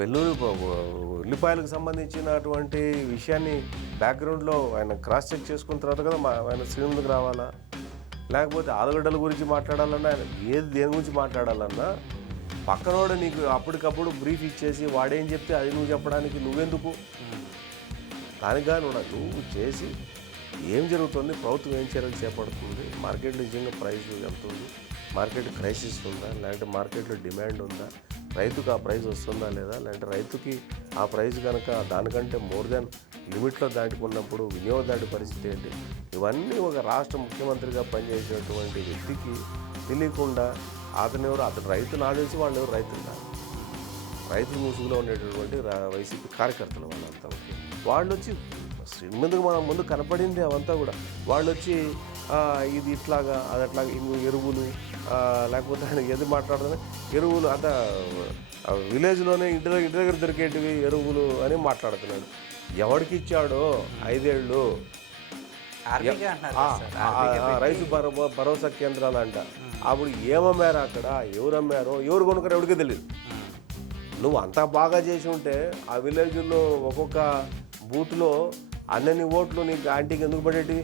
ఉల్లిపాయలకు సంబంధించినటువంటి విషయాన్ని బ్యాక్గ్రౌండ్లో ఆయన క్రాస్ చెక్ చేసుకున్న తర్వాత కదా ఆయన స్క్రీన్ ముందుకు రావాలా, లేకపోతే ఆలుగడ్డల గురించి మాట్లాడాలన్నా ఆయన దేని గురించి మాట్లాడాలన్నా పక్కనోడు నీకు అప్పటికప్పుడు బ్రీఫ్ ఇచ్చేసి వాడేం చెప్తే అది నువ్వు చెప్పడానికి నువ్వెందుకు? దానిగా నువ్వు చేసి ఏం జరుగుతుంది, ప్రభుత్వం ఏం చర్యలు చేపడుతుంది, మార్కెట్లో నిజంగా ప్రైస్ ఎంత ఉంది, మార్కెట్ క్రైసిస్ ఉందా, లేదంటే మార్కెట్లో డిమాండ్ ఉందా, రైతుకు ఆ ప్రైస్ వస్తుందా లేదా, లేదంటే రైతుకి ఆ ప్రైస్ కనుక దానికంటే మోర్ దాన్ లిమిట్లో దాటుకున్నప్పుడు వినియోగదాటి పరిస్థితి ఏంటి, ఇవన్నీ ఒక రాష్ట్ర ముఖ్యమంత్రిగా పనిచేసేటువంటి వ్యక్తికి తెలియకుండా అతను రైతు నాడేసి వాళ్ళు ఎవరు రైతులు కాదు, రైతు ముసుగులో ఉండేటటువంటి వైసీపీ కార్యకర్తలు వాళ్ళంతా. వాళ్ళు వచ్చి ముందుకు మన ముందు కనపడింది అవంతా కూడా. వాళ్ళు వచ్చి ఇది ఇట్లాగా అది అట్లాగా ఎరువులు, లేకపోతే ఆయన ఏది మాట్లాడుతున్నా ఎరువులు అంత విలేజ్లోనే ఇంటి దగ్గర దొరికేటివి ఎరువులు అని మాట్లాడుతున్నాడు. ఎవరికి ఇచ్చాడో 5 ఏళ్ళు రైతు భరోసా కేంద్రాలు అంట. అప్పుడు ఏమమ్మారు అక్కడ, ఎవరు అమ్మారో ఎవరు కొనుక్కారో ఎవరికీ తెలియదు. నువ్వు అంతా బాగా చేసి ఉంటే ఆ విలేజ్లో ఒక్కొక్క బూత్లో అన్నని ఓట్లు నీకు ఆంటీకి ఎందుకు పడేటివి?